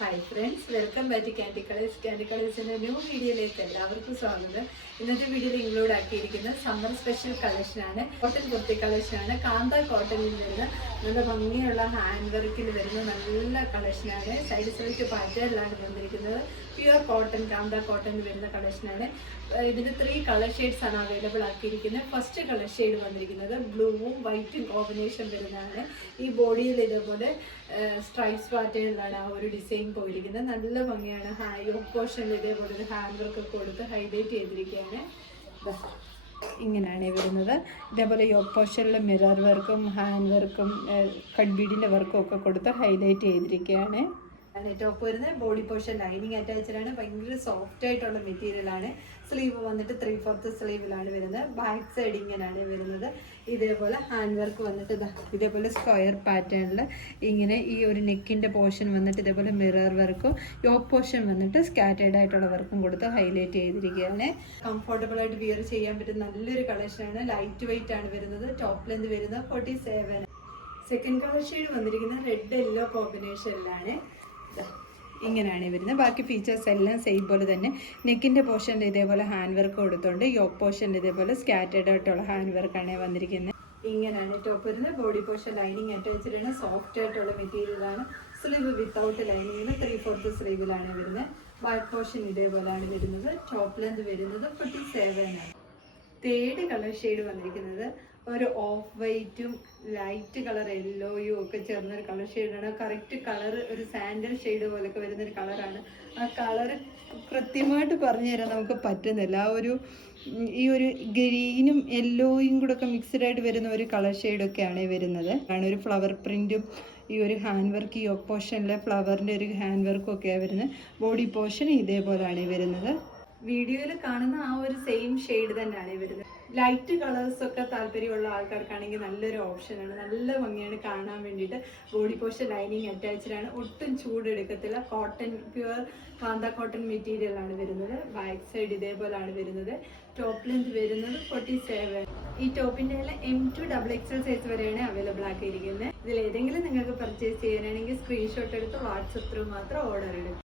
Hi friends, welcome back to Candy Colours. Candy കളേഴ്സിൻ്റെ new വീഡിയോയിലേക്ക് എല്ലാവർക്കും സ്വാഗതം. ഇന്നത്തെ വീഡിയോയിൽ ഇൻക്ലൂഡ് ആക്കിയിരിക്കുന്നത് സമ്മർ സ്പെഷ്യൽ കളക്ഷനാണ്. കോട്ടൺ കുർത്തി കളക്ഷനാണ്. കാന്ത കോട്ടണിൽ വരുന്ന നല്ല ഭംഗിയുള്ള ഹാൻഡ് വർക്കിൽ വരുന്ന നല്ല കളക്ഷനാണ്. സൈഡ് സൈഡ് പാറ്റേണിലാണ് വന്നിരിക്കുന്നത്. പ്യുവർ കോട്ടൺ, കാന്ത കോട്ടണിൽ വരുന്ന കളക്ഷനാണ്. ഇതിന് 3 കളർ ഷെയ്ഡ്സ് ആണ് അവൈലബിൾ ആക്കിയിരിക്കുന്നത്. ഫസ്റ്റ് കളർ ഷെയ്ഡ് വന്നിരിക്കുന്നത് ബ്ലൂവും വൈറ്റും കോമ്പിനേഷൻ വരുന്നതാണ്. ഈ ബോഡിയിൽ ഇതേപോലെ സ്ട്രൈപ്സ് പാറ്റേണിലാണ് ആ ഒരു ഡിസൈൻ പോയിരിക്കുന്നത്. നല്ല ഭംഗിയാണ്. യോക്ക് പോർഷനിൽ ഇതേപോലെ ഒരു ഹാൻഡ് വർക്ക് ഒക്കെ കൊടുത്ത് ഹൈലൈറ്റ് ചെയ്തിരിക്കുകയാണ്. ഇങ്ങനെയാണ് വരുന്നത്. ഇതേപോലെ യോക്ക് പോർഷനിൽ മിറർ വർക്കും ഹാൻഡ് വർക്കും കട്ട് ബീഡിൻ്റെ വർക്കും ഒക്കെ കൊടുത്ത് ഹൈലൈറ്റ് ചെയ്തിരിക്കുകയാണ്. ടോപ്പ് വരുന്നത് ബോഡി പോർഷൻ ലൈനിങ് അറ്റാച്ച്ഡാണ്. ഭയങ്കര സോഫ്റ്റ് ആയിട്ടുള്ള മെറ്റീരിയലാണ്. സ്ലീവ് വന്നിട്ട് 3/4 സ്ലീവിലാണ് വരുന്നത്. ബാക്ക് സൈഡ് ഇങ്ങനെയാണ് വരുന്നത്. ഇതേപോലെ ഹാൻഡ് വർക്ക് വന്നിട്ട് ഇതേപോലെ സ്ക്വയർ പാറ്റേണിൽ ഇങ്ങനെ ഈ ഒരു നെക്കിൻ്റെ പോർഷൻ വന്നിട്ട് ഇതേപോലെ മിറർ വർക്കും യോക്ക് പോർഷൻ വന്നിട്ട് സ്കാറ്റേർഡ് ആയിട്ടുള്ള വർക്കും കൊടുത്ത് ഹൈലൈറ്റ് ചെയ്തിരിക്കുകയാണ്. കംഫർട്ടബിൾ ആയിട്ട് വിയർ ചെയ്യാൻ പറ്റുന്ന നല്ലൊരു കളക്ഷനാണ്. ലൈറ്റ് വെയിറ്റ് ആണ് വരുന്നത്. ടോപ്പ് ലെന്ത് വരുന്നത് 47. സെക്കൻഡ് കളർ ഷെയ്ഡ് വന്നിരിക്കുന്നത് റെഡ് യെല്ലോ കോമ്പിനേഷനിലാണ്. ഇങ്ങനെയാണ് വരുന്നത്. ബാക്കി ഫീച്ചേഴ്സ് എല്ലാം സെയിം പോലെ തന്നെ. നെക്കിൻ്റെ പോർഷനിൽ ഇതേപോലെ ഹാൻഡ് വർക്ക് കൊടുത്തുകൊണ്ട് യോക്ക് പോർഷനിൽ ഇതേപോലെ സ്കാറ്റേർഡ് ആയിട്ടുള്ള ഹാൻഡ് വർക്കാണ് വന്നിരിക്കുന്നത്. ഇങ്ങനെയാണ് ടോപ്പ് വരുന്നത്. ബോഡി പോർഷൻ ലൈനിങ് അറ്റാച്ച്ഡാണ്. സോഫ്റ്റ് ആയിട്ടുള്ള മെറ്റീരിയലാണ്. സ്ലീവ് വിത്തൗട്ട് ലൈനിങ്ങിന് 3/4 സ്ലീവിലാണ് വരുന്നത്. ബാക്ക് പോർഷൻ ഇതേപോലെയാണ് വരുന്നത്. ടോപ്പ് ലെന്ത് വരുന്നത് 47 ആണ്. തേർഡ് കളർ ഷെയ്ഡ് വന്നിരിക്കുന്നത് ഒരു ഓഫ് വൈറ്റും ലൈറ്റ് കളർ യെല്ലോയും ഒക്കെ ചേർന്നൊരു കളർ ഷെയ്ഡാണ്. കറക്റ്റ് കളർ ഒരു സാൻഡൽ ഷെയ്ഡ് പോലൊക്കെ വരുന്നൊരു കളറാണ്. ആ കളർ കൃത്യമായിട്ട് പറഞ്ഞു തരാൻ നമുക്ക് പറ്റുന്നില്ല. ഈ ഒരു ഗ്രീനും യെല്ലോയും കൂടെ ഒക്കെ മിക്സ്ഡ് ആയിട്ട് വരുന്ന ഒരു കളർ ഷെയ്ഡൊക്കെയാണ് വരുന്നത്. ഒരു ഫ്ലവർ പ്രിൻറ്റും ഈ ഒരു ഹാൻഡ് വർക്ക്, യോക്ക് പോർഷനിലെ ഫ്ലവറിൻ്റെ ഒരു ഹാൻഡ് വർക്കും ഒക്കെയാണ് വരുന്നത്. ബോഡി പോർഷൻ ഇതേപോലെയാണ് വരുന്നത്. വീഡിയോയിൽ കാണുന്ന ആ ഒരു സെയിം ഷെയ്ഡ് തന്നെയാണ് വരുന്നത്. ലൈറ്റ് കളേഴ്സ് ഒക്കെ താല്പര്യമുള്ള ആൾക്കാർക്കാണെങ്കിൽ നല്ലൊരു ഓപ്ഷനാണ്. നല്ല ഭംഗിയാണ് കാണാൻ വേണ്ടിയിട്ട്. ബോഡി പോർഷൻ ലൈനിങ് അറ്റാച്ച്ഡ് ആണ്. ഒട്ടും ചൂടെടുക്കത്തില്ല. കോട്ടൺ, പ്യുവർ കാന്ത കോട്ടൺ മെറ്റീരിയൽ ആണ് വരുന്നത്. ബാക്ക് സൈഡ് ഇതേപോലെയാണ് വരുന്നത്. ടോപ്പ് ലെന്ത് വരുന്നത് 47. ഈ ടോപ്പിൻ്റെ M to XXL സൈസ് വരെയാണ് അവൈലബിൾ ആക്കിയിരിക്കുന്നത്. ഇതിൽ ഏതെങ്കിലും നിങ്ങൾക്ക് പർച്ചേസ് ചെയ്യാനാണെങ്കിൽ സ്ക്രീൻഷോട്ട് എടുത്ത് വാട്സപ്പ് ത്രൂ മാത്രം ഓർഡർ എടുക്കും.